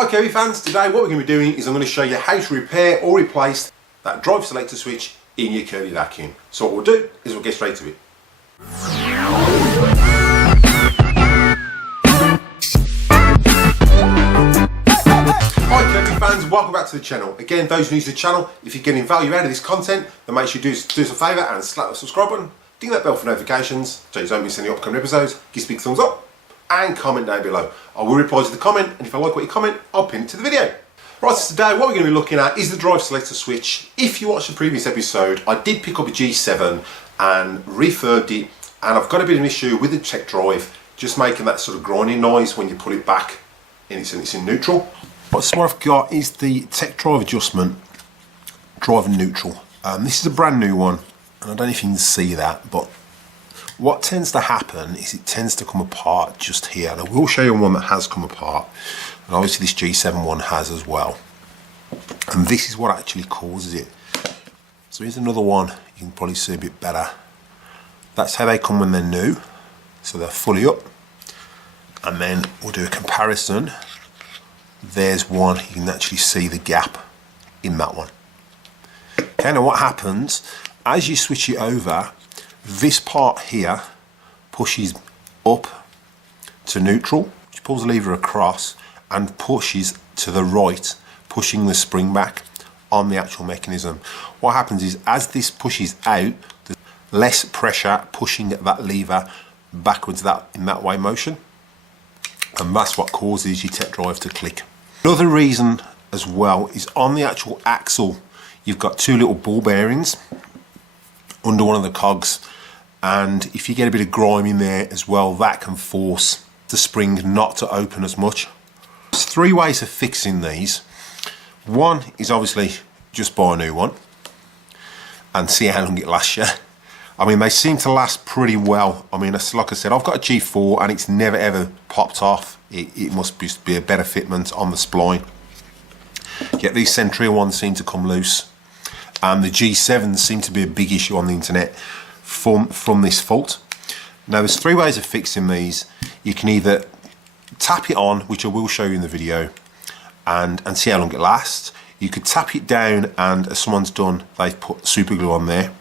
Hi Kirby fans, today what we're going to be doing is I'm going to show you how to repair or replace that drive selector switch in your Kirby vacuum. So what we'll do is we'll get straight to it. Hi Kirby fans, welcome back to the channel. Again, those new to the channel, if you're getting value out of this content, then make sure you do us a favour and slap the subscribe button, ding that bell for notifications so you don't miss any upcoming episodes, give us a big thumbs up and comment down below. I will reply to the comment, and if I like what you comment, I'll pin it to the video. Right, so today what we're going to be looking at is the drive selector switch. If you watched the previous episode, I did pick up a G7 and refurbed it, and I've got a bit of an issue with the tech drive, just making that sort of grinding noise when you put it back and it's in neutral. Right, so what I've got is the tech drive adjustment, drive and neutral. This is a brand new one, and I don't know if you can see that, but what tends to happen is it tends to come apart just here. And I will show you one that has come apart, and obviously this G7 one has as well. And this is what actually causes it. So here's another one, you can probably see a bit better. That's how they come when they're new. So they're fully up. And then we'll do a comparison. There's one, you can actually see the gap in that one. Okay, now what happens, as you switch it over, this part here pushes up to neutral, which pulls the lever across and pushes to the right, pushing the spring back on the actual mechanism. What happens is, as this pushes out, there's less pressure pushing that lever backwards in that way motion, and that's what causes your tech drive to click. Another reason as well is on the actual axle, you've got two little ball bearings under one of the cogs, and if you get a bit of grime in there as well, that can force the spring not to open as much. There's three ways of fixing these. One is obviously just buy a new one and see how long it lasts you. I mean, they seem to last pretty well. I mean, like I said, I've got a G4 and it's never ever popped off. It must be a better fitment on the spline. Yet these Century ones seem to come loose, and the G7s seem to be a big issue on the internet from this fault. Now there's three ways of fixing these. You can either tap it on, which I will show you in the video, and see how long it lasts. You could tap it down, and as someone's done, they've put super glue on there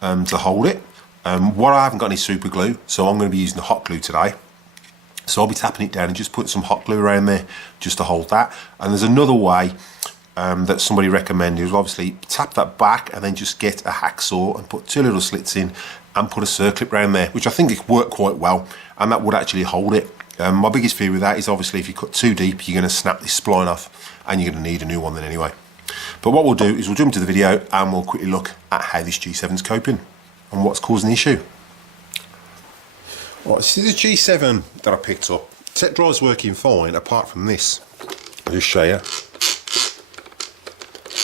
to hold it. What I haven't got any super glue, so I'm going to be using the hot glue today. So I'll be tapping it down and just putting some hot glue around there just to hold that. And there's another way that somebody recommended, is obviously tap that back and then just get a hacksaw and put two little slits in and put a circlip around there, which I think it worked quite well, and that would actually hold it. My biggest fear with that is obviously if you cut too deep, you're going to snap this spline off and you're going to need a new one then anyway. But what we'll do is we'll jump to the video and we'll quickly look at how this G7's coping and what's causing the issue. Right, this is a G7 that I picked up. Tech drive's working fine apart from this. I'll just show you.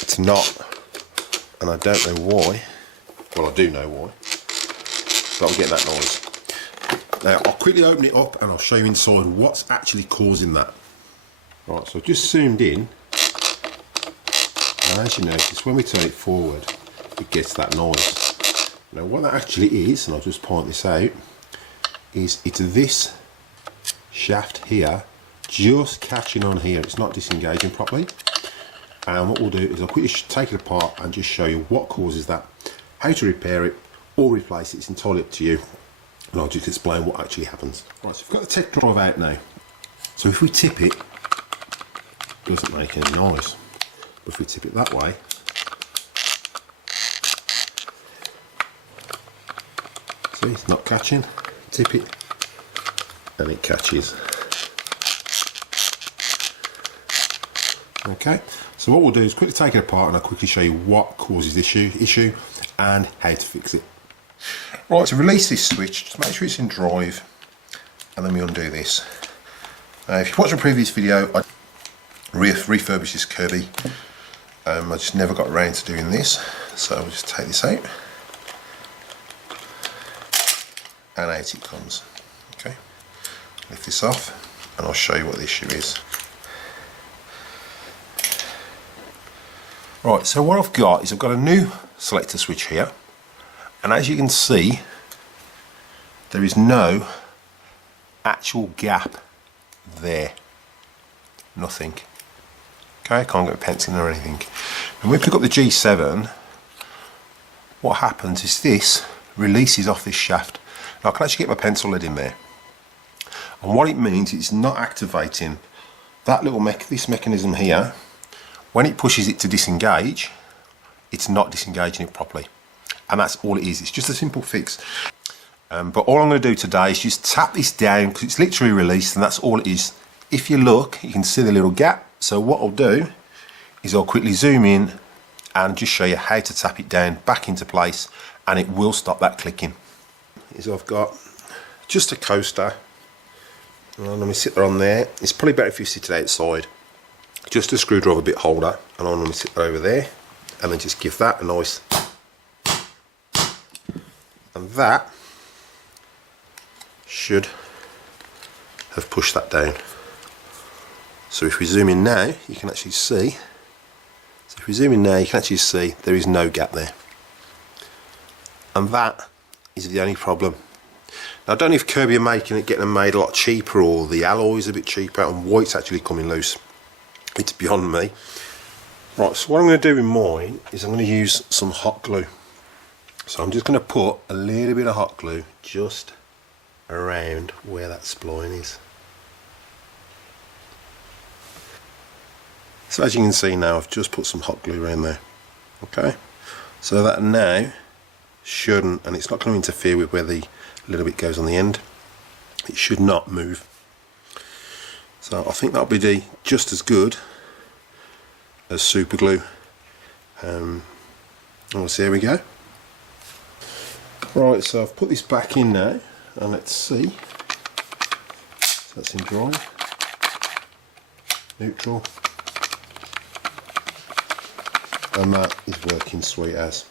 It's not, and I don't know why. Well, I do know why, but I'm getting that noise. Now I'll quickly open it up and I'll show you inside what's actually causing that. Right, so I've just zoomed in, and as you notice, when we turn it forward, it gets that noise. Now what that actually is, and I'll just point this out, is it's this shaft here just catching on here. It's not disengaging properly. And what we'll do is I'll quickly take it apart and just show you what causes that, how to repair it or replace it. It's entirely up to you, and I'll just explain what actually happens. Right, so we've got the tech drive out now. So if we tip it, it doesn't make any noise. But if we tip it that way, see, it's not catching. Tip it and it catches. Okay, so what we'll do is quickly take it apart and I'll quickly show you what causes this issue and how to fix it. Right, to release this switch, just make sure it's in drive, and then we undo this. If you watched a previous video, I refurbished this Kirby. I just never got around to doing this, so we'll just take this out. And out it comes. Okay, lift this off and I'll show you what the issue is. Right, so what I've got is I've got a new selector switch here, and as you can see, there is no actual gap there. nothing. Okay, can't get a pencil or anything. And when we pick up the G7, what happens is this releases off this shaft. Now I can actually get my pencil lead in there. And what it means is it's not activating that little this mechanism here. When it pushes it to disengage, it's not disengaging it properly. And that's all it is. It's just a simple fix. But all I'm going to do today is just tap this down because it's literally released, and that's all it is. If you look, you can see the little gap. So what I'll do is I'll quickly zoom in and just show you how to tap it down back into place, and it will stop that clicking. Is I've got just a coaster, and let me sit there on there. It's probably better if you sit it outside. Just a screwdriver bit holder, and I'm going to sit over there, and then just give that a nice, and that should have pushed that down. So if we zoom in now, you can actually see. So if we zoom in now, you can actually see there is no gap there. And that is the only problem. Now I don't know if Kirby are making it, getting them made a lot cheaper, or the alloy's a bit cheaper, and why it's actually coming loose. It's beyond me. Right, so what I'm going to do with mine is I'm going to use some hot glue. So I'm just going to put a little bit of hot glue just around where that spline is. So as you can see now, I've just put some hot glue around there. Okay, so that now shouldn't, and it's not going to interfere with where the little bit goes on the end. It should not move. So I think that'll be just as good as super glue. So there we go. Right, so I've put this back in now, and let's see. So that's in dry, neutral, and that is working sweet as.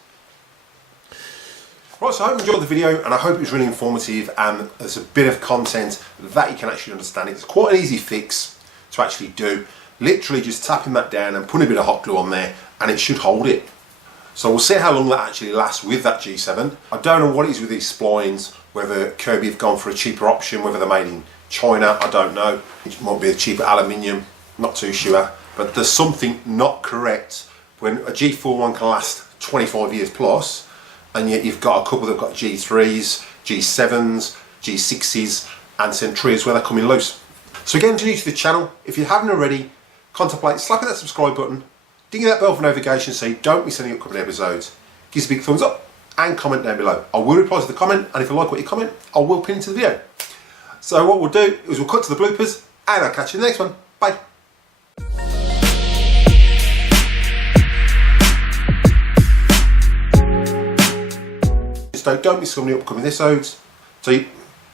Right, so I hope you enjoyed the video, and I hope it was really informative, and there's a bit of content that you can actually understand. It's quite an easy fix to actually do. Literally just tapping that down and putting a bit of hot glue on there, and it should hold it. So we'll see how long that actually lasts with that G7. I don't know what it is with these splines, whether Kirby have gone for a cheaper option, whether they're made in China, I don't know. It might be a cheaper aluminium, not too sure. But there's something not correct when a G4 one can last 25 years plus, and yet you've got a couple that have got G3s, G7s, G6s, and Centurias where they're coming loose. So again, to new to the channel, if you haven't already, contemplate slapping that subscribe button, ding that bell for notifications so you don't miss any upcoming episodes. Give us a big thumbs up and comment down below. I will reply to the comment, and if I like what you comment, I will pin it to the video. So what we'll do is we'll cut to the bloopers, and I'll catch you in the next one. Bye. So don't miss some of the upcoming episodes. So you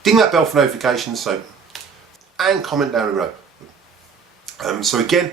ding that bell for notifications, and comment down below. So again,